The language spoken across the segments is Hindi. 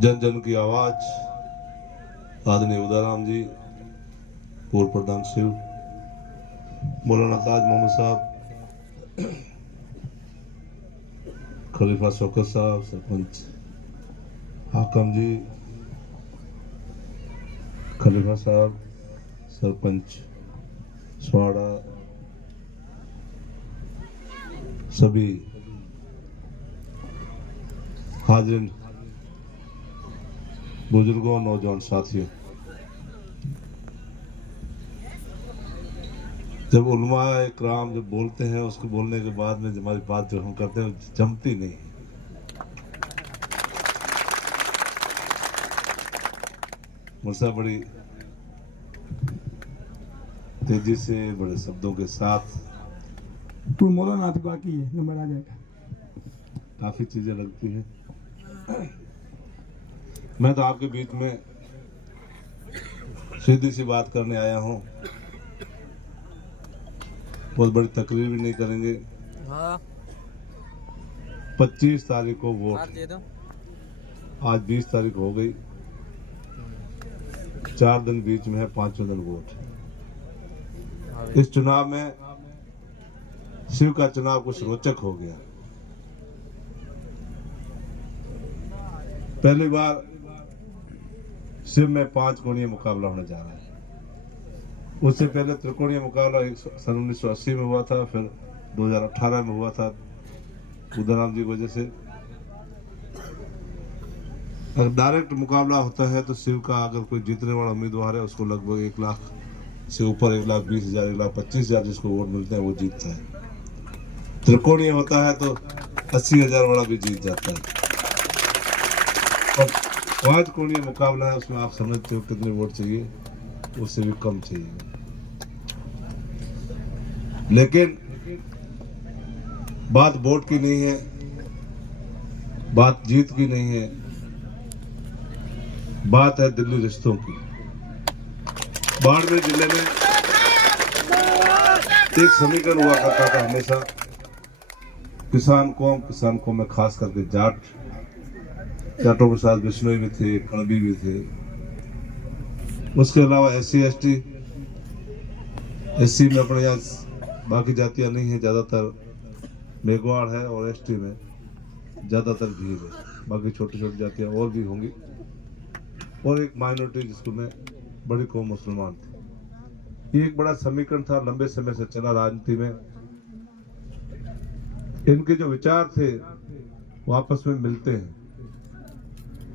जन जन की आवाज आदरणीय उदाराम जी, पूर्व प्रधान शिव, मौलाना ताज मोहम्मद साहब, खलीफा शौकत साहब, सरपंच हाकम जी, खलीफा साहब, सरपंच स्वाड़ा, सभी हाजिर बुजुर्गों, नौजवान साथियों, जब उलमाए इकराम जब बोलते हैं उसको बोलने के बाद में हमारी बात जो हम करते हैं जमती नहीं है। मुझसे बड़ी तेजी से बड़े शब्दों के साथ तू मौलाना तो बाकी है, नंबर आ जाएगा। काफी चीजें लगती हैं। मैं तो आपके बीच में सीधी सी बात करने आया हूं, बहुत बड़ी तकरीर भी नहीं करेंगे। 25 तारीख को वोट, आज 20 तारीख हो गई, 4 दिन बीच में है, 5वें दिन वोट। इस चुनाव में शिव का चुनाव कुछ रोचक हो गया। पहली बार शिव में 5 कोणीय मुकाबला होने जा रहा है। उससे पहले त्रिकोणीय मुकाबला सन 1980 में हुआ था, फिर 2018 में हुआ था उदाराम जी की वजह से। अगर डायरेक्ट मुकाबला होता है तो शिव का अगर कोई जीतने वाला उम्मीदवार है उसको लगभग 1 लाख से ऊपर, 1,20,000, 1,25,000 जिसको वोट मिलते हैं वो जीतता है। त्रिकोणीय होता है तो 80,000 वाला भी जीत जाता है। और 5 कोणीय मुकाबला है, उसमें आप समझते हो कितने वोट चाहिए, उससे भी कम चाहिए। लेकिन बात वोट की नहीं है, बात जीत की नहीं है, बात है दिल्ली रिश्तों की। बाड़मेर जिले में एक समीकरण हुआ करता था हमेशा, किसान कौम में खास करके जाटों के साथ बिश्नोई भी थे, कणबी भी थे। उसके अलावा SC ST, SC में अपने यहाँ बाकी जातियां नहीं है, ज्यादातर मेघवाड़ है, और ST में ज्यादातर भील है, बाकी छोटी छोटी जातियां और भी होंगी, और एक माइनॉरिटी जिसको में बड़ी कौम मुसलमान थी। ये एक बड़ा समीकरण था, लंबे समय से चला राजनीति में। इनके जो विचार थे वो आपस में मिलते हैं,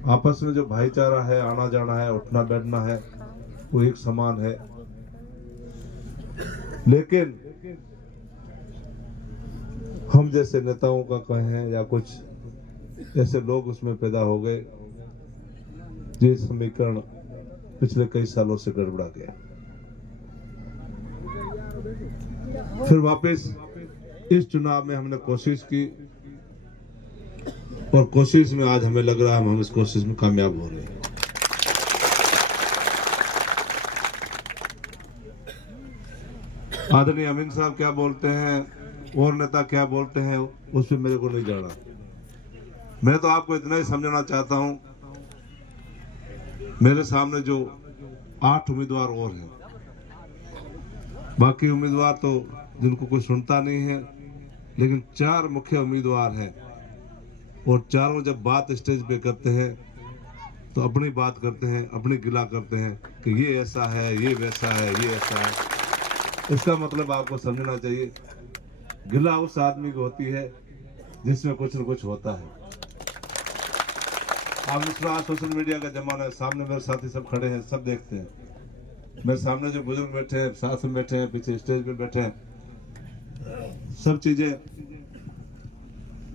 आपस में जो भाईचारा है, आना जाना है, उठना बैठना है, वो एक समान है। लेकिन हम जैसे नेताओं का कहें या कुछ ऐसे लोग उसमें पैदा हो गए, ये समीकरण पिछले कई सालों से गड़बड़ा गया। फिर वापस इस चुनाव में हमने कोशिश की, और कोशिश में आज हमें लग रहा है हम इस कोशिश में कामयाब हो रहे हैं। आदरणीय अमीन साहब क्या बोलते हैं और नेता क्या बोलते हैं उसमें मेरे को नहीं जाना। मैं तो आपको इतना ही समझना चाहता हूं, मेरे सामने जो 8 उम्मीदवार और हैं, बाकी उम्मीदवार तो जिनको कोई सुनता नहीं है, लेकिन 4 मुख्य उम्मीदवार हैं, और चारों जब बात स्टेज पे करते हैं तो अपनी बात करते हैं, अपनी गिला करते हैं कि ये ऐसा है, ये वैसा है, ये ऐसा है। इसका मतलब आपको समझना चाहिए, गिला उस आदमी को होती है जिसमें कुछ न कुछ होता है। आप इसमें सोशल मीडिया का जमाना है, सामने मेरे साथी सब खड़े हैं, सब देखते हैं। मेरे सामने जो बुजुर्ग बैठे हैं, साथ में बैठे हैं, पीछे स्टेज पे बैठे हैं, सब चीजें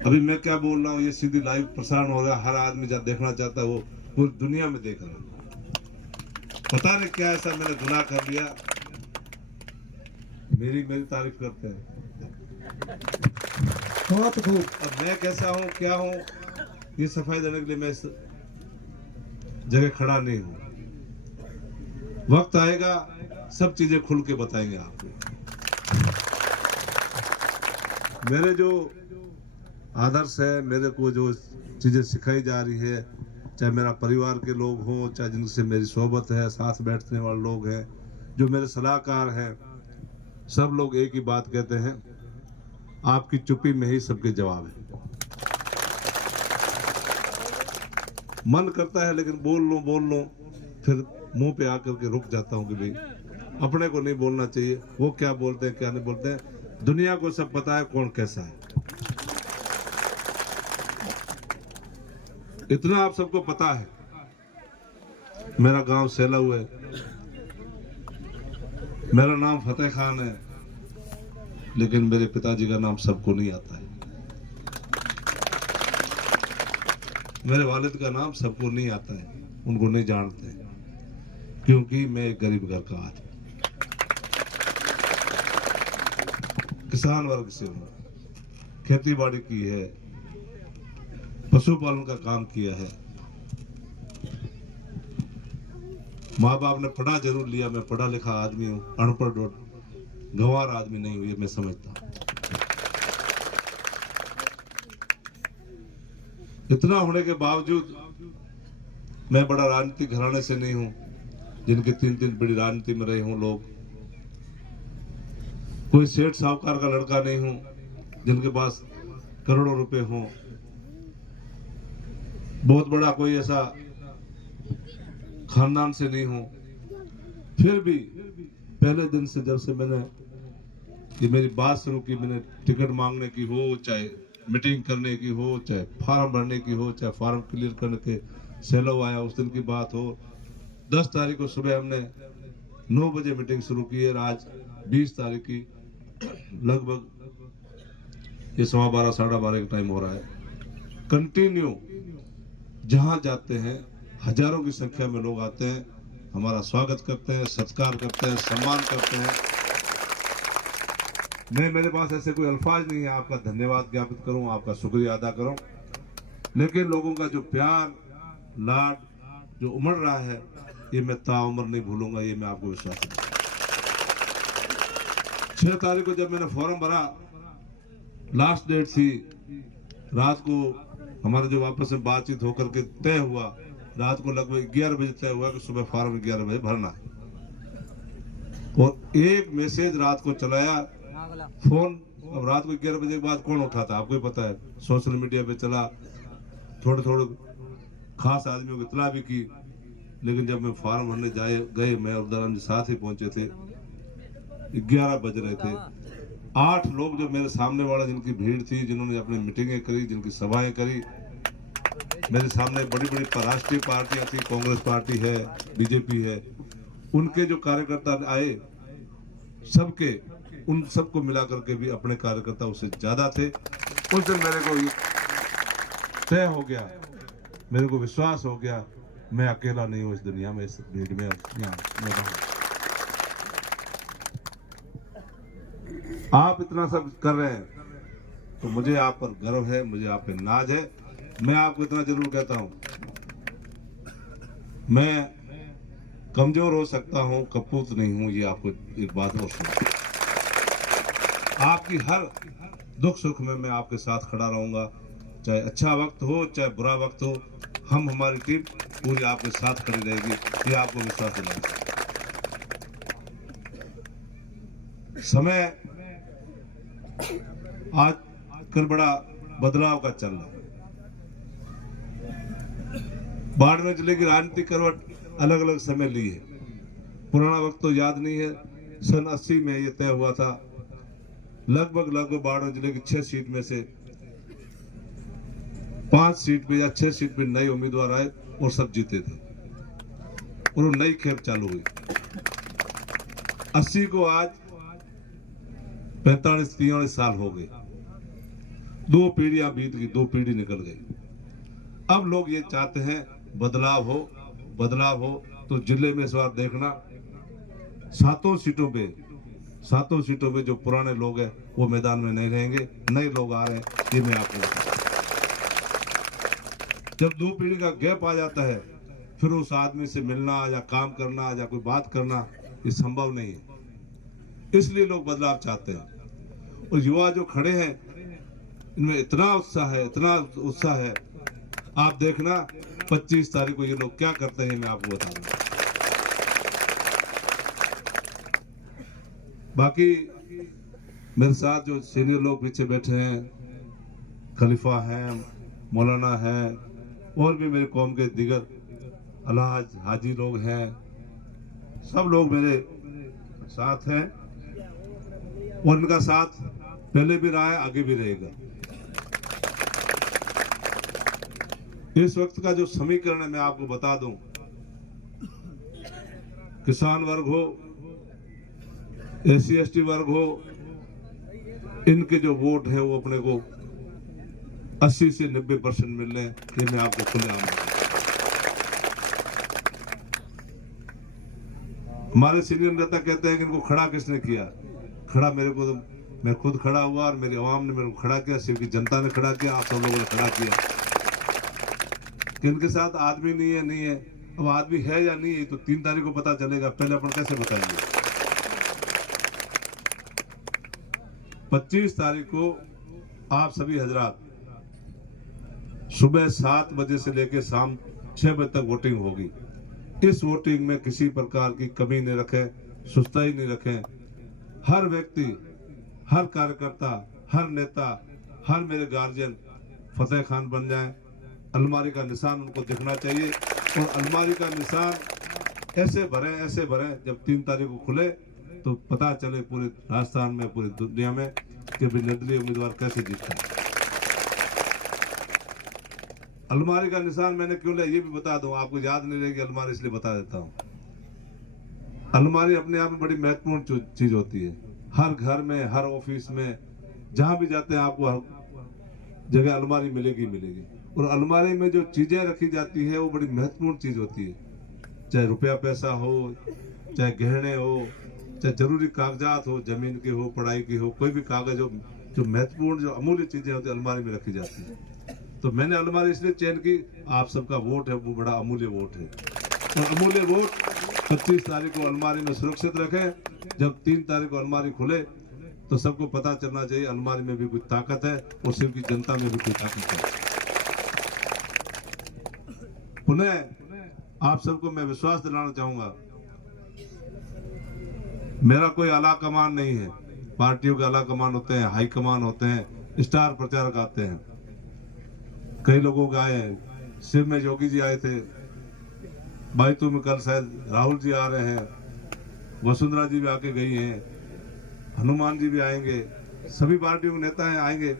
अभी मैं क्या बोल रहा हूँ ये सीधी लाइव प्रसारण हो रहा है। हर आदमी जब देखना चाहता है वो पूरी दुनिया में देख रहा है। पता नहीं क्या ऐसा मैंने गुनाह कर लिया, मेरी तारीफ करते हैं। बहुत खूब। अब मैं कैसा हूँ, क्या हूँ, ये सफाई देने के लिए मैं इस जगह खड़ा नहीं हूँ। वक्त आएगा सब चीजें खुल के बताएंगे आपको। मेरे जो आदर्श है, मेरे को जो चीजें सिखाई जा रही है, चाहे मेरा परिवार के लोग हों, चाहे जिनसे मेरी सोहबत है, साथ बैठने वाले लोग हैं, जो मेरे सलाहकार हैं, सब लोग एक ही बात कहते हैं, आपकी चुप्पी में ही सबके जवाब है। मन करता है लेकिन बोल लूं, फिर मुंह पे आकर के रुक जाता हूं कि भाई अपने को नहीं बोलना चाहिए, वो क्या बोलते हैं क्या नहीं बोलते हैं, दुनिया को सब पता है कौन कैसा है। इतना आप सबको पता है, मेरा गांव सेलऊ है, मेरा नाम फतेह खान है, लेकिन मेरे पिताजी का नाम सबको नहीं आता है। मेरे वालिद का नाम सबको नहीं आता है, उनको नहीं जानते हैं, क्योंकि मैं एक गरीब घर का आदमी, किसान वर्ग से हूँ, खेती बाड़ी की है, पशुपालन का काम किया है। माँ बाप ने पढ़ा जरूर लिया, मैं पढ़ा लिखा आदमी हूँ, अनपढ़ गंवार आदमी नहीं हूँ, ये मैं समझता हूँ। इतना होने के बावजूद मैं बड़ा राजनीतिक घराने से नहीं हूँ, जिनके 3 बड़ी राजनीति में रहे हों लोग। कोई सेठ साहूकार का लड़का नहीं हूँ, जिनके पास करोड़ों रुपए हों। बहुत बड़ा कोई ऐसा खानदान से नहीं हूँ। फिर भी पहले दिन से जब से मैंने ये मेरी बात शुरू की, मैंने टिकट मांगने की हो, चाहे मीटिंग करने की हो, चाहे फार्म भरने की हो, चाहे फार्म क्लियर करने के सेलो आया उस दिन की बात हो, 10 तारीख को सुबह हमने 9 बजे मीटिंग शुरू की है। आज 20 तारीख की लगभग ये 12:15 साढ़े 12 का टाइम हो रहा है। कंटिन्यू जहां जाते हैं हजारों की संख्या में लोग आते हैं, हमारा स्वागत करते हैं, सत्कार करते हैं, सम्मान करते हैं। मेरे पास ऐसे कोई अल्फाज नहीं है आपका धन्यवाद ज्ञापित करूं, आपका शुक्रिया अदा करूं, लेकिन लोगों का जो प्यार लाड जो उमड़ रहा है, ये मैं ताउम्र नहीं भूलूंगा, ये मैं आपको विश्वास है। 6 तारीख को जब मैंने फॉर्म भरा, लास्ट डेट थी, रात को हमारे जो वापस में बातचीत होकर के तय हुआ, रात को लगभग 11 बजे तय हुआ कि सुबह फॉर्म 11 बजे भरना है। और एक मैसेज रात को चलाया फोन। अब रात को 11 बजे के बाद कौन उठाता, आपको ही पता है, सोशल मीडिया पे चला, थोड़े खास आदमियों की इत्तला भी की, लेकिन जब मैं फॉर्म भरने गए, मैं और दराम जी साथ ही पहुंचे थे, 11 बज रहे थे। 8 लोग जो मेरे सामने वाला जिनकी भीड़ थी, जिन्होंने अपनी मीटिंगें करी, जिनकी सभाएं करी, मेरे सामने बड़ी बड़ी राष्ट्रीय पार्टियां थी, कांग्रेस पार्टी है, बीजेपी है, उनके जो कार्यकर्ता आए, उन सबको मिला करके भी अपने कार्यकर्ता उससे ज्यादा थे। उस दिन मेरे को तय हो गया, मेरे को विश्वास हो गया, मैं अकेला नहीं हूं इस दुनिया में, इस भीड़ में। आप इतना सब कर रहे हैं तो मुझे आप पर गर्व है, मुझे आप पे नाज है। मैं आपको इतना जरूर कहता हूं, मैं कमजोर हो सकता हूं, कपूत नहीं हूं, ये आपको एक बात और सुनो। आपकी हर दुख सुख में मैं आपके साथ खड़ा रहूंगा, चाहे अच्छा वक्त हो चाहे बुरा वक्त हो, हमारी टीम पूरी आपके साथ खड़ी रहेगी, ये आपको विश्वास दिलाऊंगा। समय आज कल बड़ा बदलाव का चल रहा है। बाड़मेर जिले की राजनीतिक करवट अलग अलग समय ली है, पुराना वक्त तो याद नहीं है। सन 80 में ये तय हुआ था, लगभग बाड़मेर जिले की 6 सीट में से 5 सीट पे या 6 सीट पे नए उम्मीदवार आए और सब जीते थे, और वो नई खेप चालू हुई। 80 को आज 45-43 साल हो गए, 2 पीढ़ियां बीत गई, 2 पीढ़ी निकल गई। अब लोग ये चाहते हैं बदलाव हो, तो जिले में इस बार देखना 7 सीटों पे जो पुराने लोग हैं वो मैदान में नहीं रहेंगे, नए लोग आ रहे हैं, ये मैं आपको बताऊं। जब 2 पीढ़ी का गैप आ जाता है, फिर उस आदमी से मिलना या काम करना या कोई बात करना ये संभव नहीं है। इसलिए लोग बदलाव चाहते हैं, और युवा जो खड़े हैं इनमें इतना उत्साह है, आप देखना 25 तारीख को ये लोग क्या करते हैं मैं आपको बता दूंगा। बाकी मेरे साथ जो सीनियर लोग पीछे बैठे हैं, खलीफा हैं, मौलाना हैं, और भी मेरे कौम के दिगर अलहाज हाजी लोग हैं, सब लोग मेरे साथ हैं और उनका साथ पहले भी रहा है, आगे भी रहेगा। इस वक्त का जो समीकरण है मैं आपको बता दूं, किसान वर्ग हो, SC ST वर्ग हो, इनके जो वोट है वो अपने को 80 से 90% मिल रहे हैं, ये मैं आपको खुलेआम बताऊं। हमारे सीनियर नेता कहते हैं कि इनको खड़ा किसने किया? खड़ा मेरे को तो मैं खुद खड़ा हुआ और मेरी आवाम ने मेरे को खड़ा किया, सिर्फ की जनता ने खड़ा किया, आप सब लोगों ने खड़ा किया। कि इनके साथ आदमी नहीं है। अब आदमी है या नहीं है तो 3 तारीख को पता चलेगा, पहले अपन कैसे बताएंगे? 25 तारीख को आप सभी हजरात सुबह 7 बजे से लेकर शाम 6 बजे तक वोटिंग होगी। इस वोटिंग में किसी प्रकार की कमी नहीं रखें, सुस्ताई नहीं रखें। हर व्यक्ति, हर कार्यकर्ता, हर नेता, हर मेरे गार्जियन फतेह खान बन जाएं। अलमारी का निशान उनको दिखना चाहिए और अलमारी का निशान ऐसे भरें जब 3 तारीख को खुले तो पता चले पूरे राजस्थान में, पूरी दुनिया में कि भी निर्दलीय उम्मीदवार कैसे जीतता है। अलमारी का निशान मैंने क्यों लिया ये भी बता दूं, आपको याद नहीं रहेगी अलमारी, इसलिए बता देता हूं। अलमारी अपने आप में बड़ी महत्वपूर्ण चीज होती है। हर घर में, हर ऑफिस में, जहां भी जाते हैं आपको हर जगह अलमारी मिलेगी। और अलमारी में जो चीजें रखी जाती है वो बड़ी महत्वपूर्ण चीज होती है। चाहे रुपया पैसा हो, चाहे गहने हो, चाहे जरूरी कागजात हो, जमीन के हो, पढ़ाई की हो, कोई भी कागज हो, जो महत्वपूर्ण, जो अमूल्य चीजें होती है अलमारी में रखी जाती है। तो मैंने अलमारी इसलिए चयन की, आप सबका वोट है वो बड़ा अमूल्य वोट है। और अमूल्य वोट 25 तारीख को अलमारी में सुरक्षित रखें। जब 3 तारीख को अलमारी खुले तो सबको पता चलना चाहिए अलमारी में भी कुछ ताकत है और सिर्फ की जनता में भी कुछ ताकत है। पुनः आप सबको मैं विश्वास दिलाना चाहूंगा, मेरा कोई आला कमान नहीं है। पार्टियों के आला कमान होते हैं, हाई कमान होते हैं, स्टार प्रचारक आते हैं। कई लोगों के आए हैं, शिव में योगी जी आए थे, बैतूल में कल शायद राहुल जी आ रहे हैं, वसुंधरा जी भी आके गई हैं, हनुमान जी भी आएंगे, सभी पार्टियों के नेता हैं आएंगे।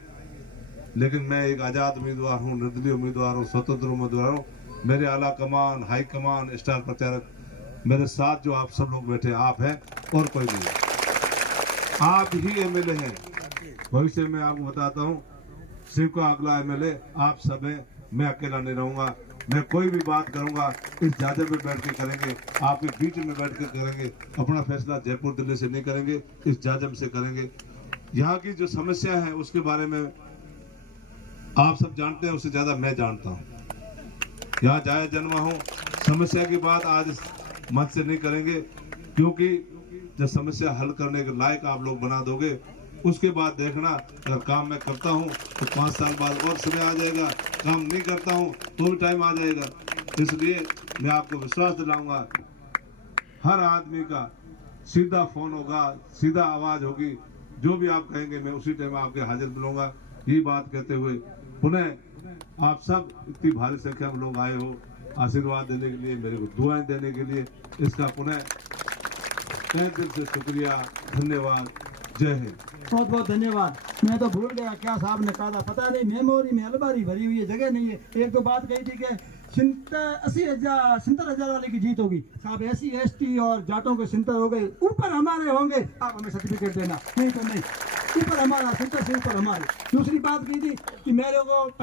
लेकिन मैं एक आजाद उम्मीदवार हूँ, निर्दलीय उम्मीदवार हूँ, स्वतंत्र उम्मीदवार हूँ। मेरे आला कमान, हाई कमान, स्टार प्रचारक मेरे साथ जो आप सब लोग बैठे आप हैं और कोई नहीं है। आप ही MLA हैं। भविष्य में आपको बताता हूँ, शिव का अगला MLA आप सब हैं। मैं अकेला नहीं रहूंगा। मैं कोई भी बात करूंगा इस जादे पे बैठ के करेंगे, आपके बीच में बैठ के करेंगे। अपना फैसला जयपुर दिल्ली से नहीं करेंगे, इस जाजम से करेंगे। यहाँ की जो समस्या है उसके बारे में आप सब जानते हैं, उससे ज्यादा मैं जानता हूँ। यहाँ जाया जन्मा हूँ। समस्या की बात आज मंच से नहीं करेंगे, क्योंकि जब समस्या हल करने के लायक आप लोग बना दोगे उसके बाद देखना, अगर काम मैं करता हूँ तो 5 साल बाद और समय आ जाएगा, काम नहीं करता हूँ तो भी टाइम आ जाएगा। इसलिए मैं आपको विश्वास दिलाऊंगा, हर आदमी का सीधा फोन होगा, सीधा आवाज होगी, जो भी आप कहेंगे मैं उसी टाइम आपके हाजिर मिलूंगा। ये बात कहते हुए पुनः आप सब इतनी भारी संख्या में लोग आए हो आशीर्वाद देने के लिए, मेरे को दुआएं देने के लिए, इसका पुनः तहे दिल से शुक्रिया, धन्यवाद। जय हिंद। बहुत बहुत धन्यवाद। मैं तो भूल गया क्या साहब ने कहा था, पता नहीं मेमोरी में अलमारी भरी हुई है, जगह नहीं है। एक तो बात कही थी कि 70,000 वाले की जीत होगी। साहब SC ST और जाटों के 70 हो गए, ऊपर हमारे होंगे, आप हमें सर्टिफिकेट देना। नहीं तो नहीं, ऊपर हमारा 70 से ऊपर हमारे। दूसरी बात की थी कि मेरे को